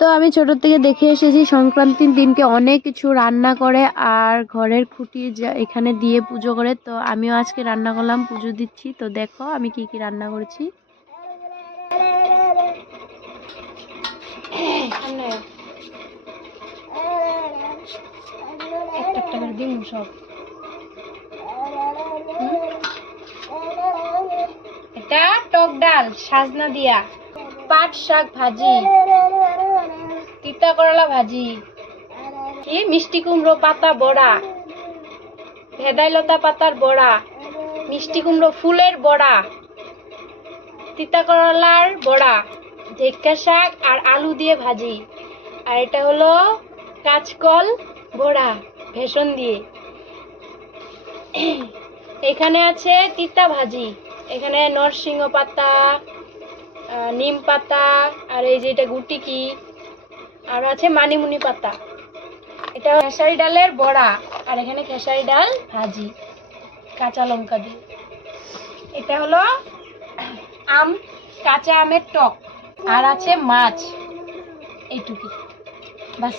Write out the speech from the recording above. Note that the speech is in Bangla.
তো আমি ছোট থেকে দেখে এসেছি সংক্রান্তির দিনকে অনেক কিছু রান্না করে আর ঘরের খুঁটি এখানে দিয়ে পুজো করে। তো আমিও আজকে রান্না করলাম, পুজো দিচ্ছি। তো দেখো আমি কি কি রান্না করেছি। এটা টক ডাল সাজনা দিয়া, পাট শাক ভাজি, তিতা করলা ভাজি, কি মিষ্টি কুমড়ো পাতা বড়া, ভেদাইলতা পাতার বড়া, মিষ্টি কুমড়ো ফুলের বড়া, তিতা করলার বড়া, ঢেঁকা শাক আর আলু দিয়ে ভাজি। আর এটা হলো কাঁচকল বড়া বেসন দিয়ে। এখানে আছে তিতা ভাজি, এখানে নরসিংহ পাতা, নিম পাতা, আর এই যে এটা গুটি কি, আর আছে মানিমুনি পাতা। এটা খেসারি ডালের বড়া, আর এখানে খেসারি ডাল ভাজি কাঁচা লঙ্কা দিয়ে। এটা হলো আম, কাঁচা আমের টক, আর আছে মাছ, এইটুকু বাস।